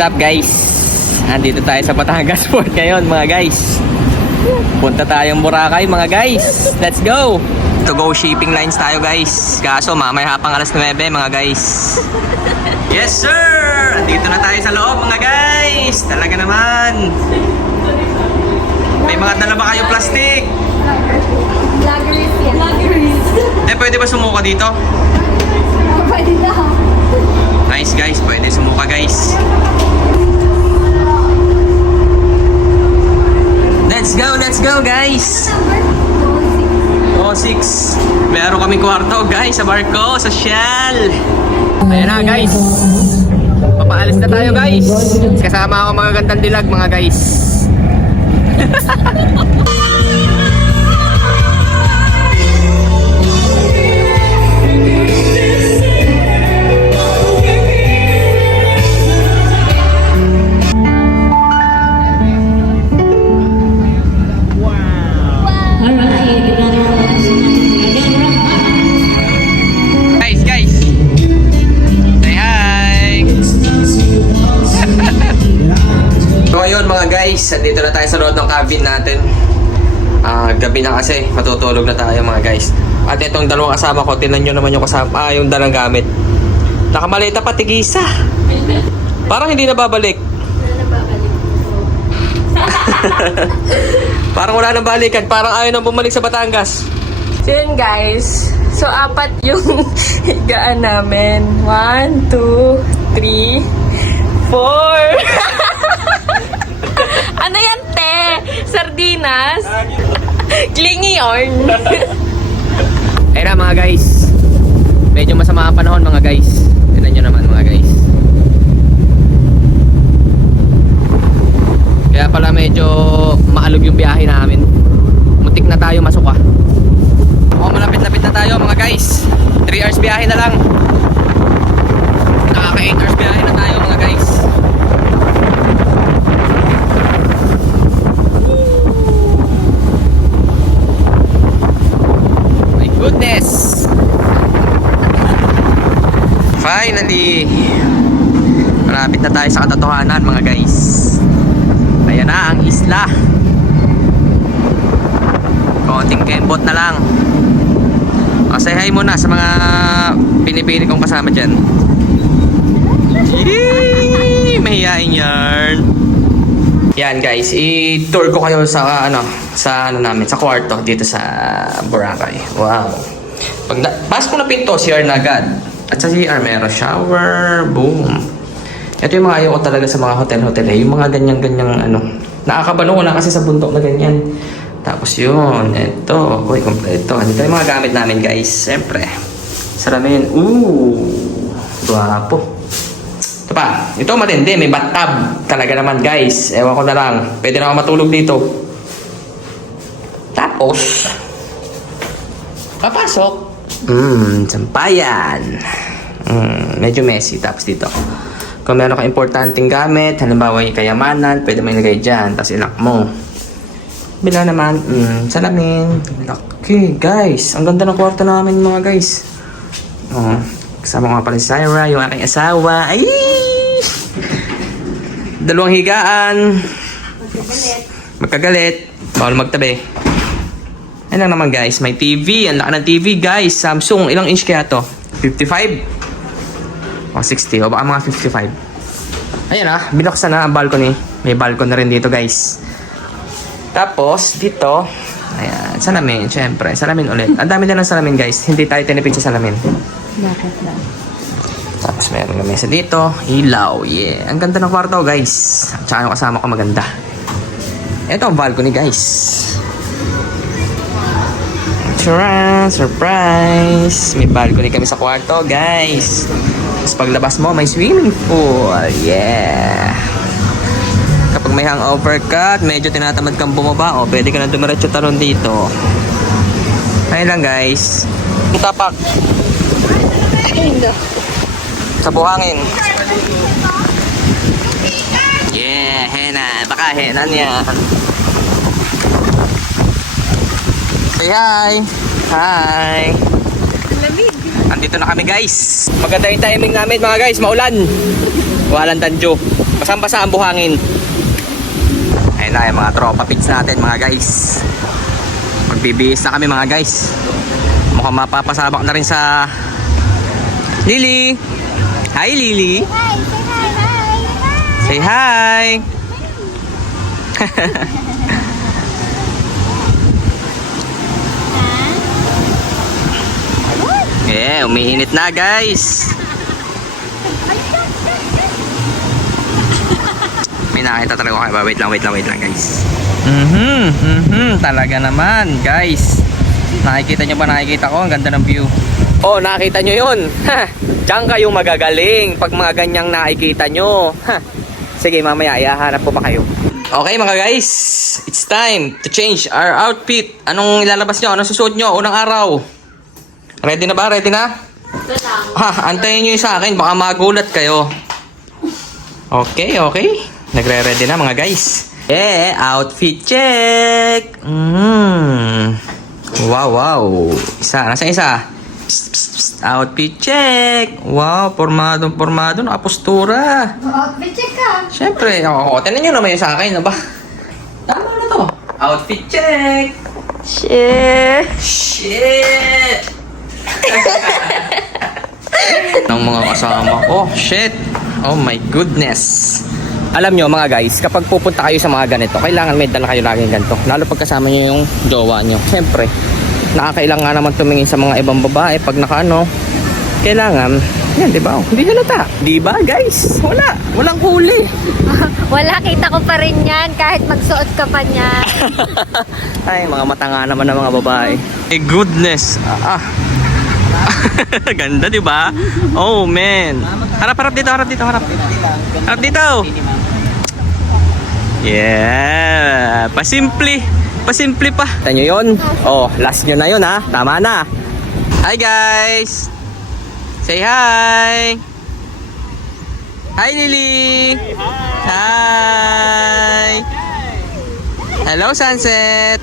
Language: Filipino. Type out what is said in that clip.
What's up guys? Andito tayo sa Batangas Port ngayon mga guys. Punta tayong Boracay mga guys. Let's go! To go shipping lines tayo guys. Kaso mamaya pang alas 9 mga guys. Yes sir! Andito na tayo sa loob mga guys. Talaga naman. May mga dala ba kayong plastic? Lageries yan. Lageries. Pwede ba sumuka dito? Pwede na. Nice guys, pwede sumuka guys. Let's go guys. Oh, 6. Meron kami kwarto guys sa barko, sa Shell. Ayan na guys. Papaalis na tayo guys. Kasama ako magagandang dilag mga guys. Guys. Say hi. So ayun mga guys, andito na tayo sa loob ng cabin natin. Gabi na kasi, matutulog na tayo mga guys. At itong dalawang kasama ko, tinan nyo naman yung kasama, yung dalang gamit. Nakamalita pa, tigisa. Parang hindi na babalik. Parang wala nang balikan, parang ayaw nang bumalik sa Batangas. So yun guys, so 4 yung higaan namin. 1, 2, 3, 4. Ano yan te? Sardinas? Clingy yarn. Ayun na mga guys, medyo masama ang panahon mga guys. Tignan nyo naman mga guys. Kaya pala medyo maalog yung biyahe namin. Muntik na tayo masuka. Malapit-lapit na tayo mga guys. 3 hours biyahe na lang. Nakaka 8 hours biyahe na tayo mga guys. My goodness. Finally, malapit na tayo sa katotohanan mga guys. Ayan na ang isla. Konting kembot na lang. Say hi muna sa mga pinipili kong kasama dyan. Mahihain yarn. Yan guys, i-tour ko kayo sa namin, sa kwarto dito sa Boracay. Wow. Pag pasok ko na pinto, CR na agad. At sa CR meron shower, boom. Ito yung mga ayaw ko talaga sa mga hotel yung mga ganyan-ganyang nakakabalo ko na kasi sa bundok na ganyan. Tapos yun, ito. Uy, kompleto. Ito yung mga gamit namin guys. Siyempre. Salamin. Guwapo. Ito pa. Ito matindi. May bathtub. Talaga naman guys. Ewan ko na lang. Pwede na ako matulog dito. Tapos, papasok. Sampayan. Medyo messy. Tapos dito. Kung meron ka importanteng gamit, halimbawa yung kayamanan, pwede mo ilagay dyan. Tapos ilak mo. Bila naman, salamin. Laki, guys. Ang ganda ng kwarto namin mga guys. Kasama ko nga pala si Syra, yung aking asawa. Ay! 2 higaan. Magkagalit. Bawal magtabi. Ayun lang naman guys, may TV. Ang laki ng TV guys. Samsung, ilang inch kaya to? 55? O 60, o baka mga 55. Ayan binuksan na ang balcony. May balcony na rin dito guys. Tapos, dito, ayan, salamin, syempre, salamin ulit. Ang dami na ng salamin, guys. Hindi tayo tinipid sa salamin. Bakit na? Tapos, meron na mesa dito. Ilaw, yeah. Ang ganda ng kwarto, guys. Tsaka yung kasama ko maganda. Ito ang balcony, guys. Tara, surprise! May balcony kami sa kwarto, guys. Tapos, paglabas mo, may swimming pool. Yeah! Kapag may hangover ka at medyo tinatamad kang bumaba, pwede ka na dumiretso talon dito. Ayun lang guys. Tapak. Sa buhangin. Yeah, hena. Baka hena niya. Say hi. Hi. Andito na kami guys. Maganda yung timing namin mga guys. Maulan. Walang tanjo. Basang-basa ang buhangin. Ayun na yung mga tropa pits natin mga guys. Magbibihis na kami mga guys. Mukhang mapapasabak na rin sa Lily. Hi Lily. Hi, say hi, hi, hi. Say hi. Yeah, umiinit na guys. May nakita talaga ako kayo. Wait lang guys. Talaga naman guys. Nakikita nyo ba? Nakikita ko. Ang ganda ng view. Oh, nakita nyo yun. Ha, diyan kayo magagaling pag mga ganyang nakikita nyo. Ha. Sige, mamaya iahanap ko pa kayo. Okay mga guys, it's time to change our outfit. Anong ilalabas nyo? Anong susuot nyo? Unang araw. Ready na ba? Ready na? Ha, antayin nyo yung sa akin. Baka magulat kayo. Okay. Nagre-ready na mga guys. Yeah, outfit check. Wow. Isa, nasa isa? Psst. Outfit check. Wow, pormadong. Nakapostura. Outfit check ka. Siyempre, tinan nyo naman yung sa akin. Ano ba? Tama na to. Outfit check. Shit. Ng mga kasama ko. Shit. Oh my goodness. Alam nyo mga guys, kapag pupunta kayo sa mga ganito, kailangan may dala kayo laging ganito. Lalo pag kasama nyo yung jowa nyo. Siyempre, nakakailang nga naman tumingin sa mga ibang babae pag nakaano. Kailangan, yan, di ba? Hindi halata. Di ba guys? Walang huli. Wala, kita ko pa rin yan kahit magsuot ka pa niyan. Ay, mga mata nga naman ng mga babae. Goodness. Ganda, di ba? Oh, man. Harap dito. Harap dito. Yeah. Pasimple pa. Tignan nyo yun? Oh, last nyo na yun ha. Tama na. Hi guys. Say hi. Hi Lily. Hi. Hello Sunset.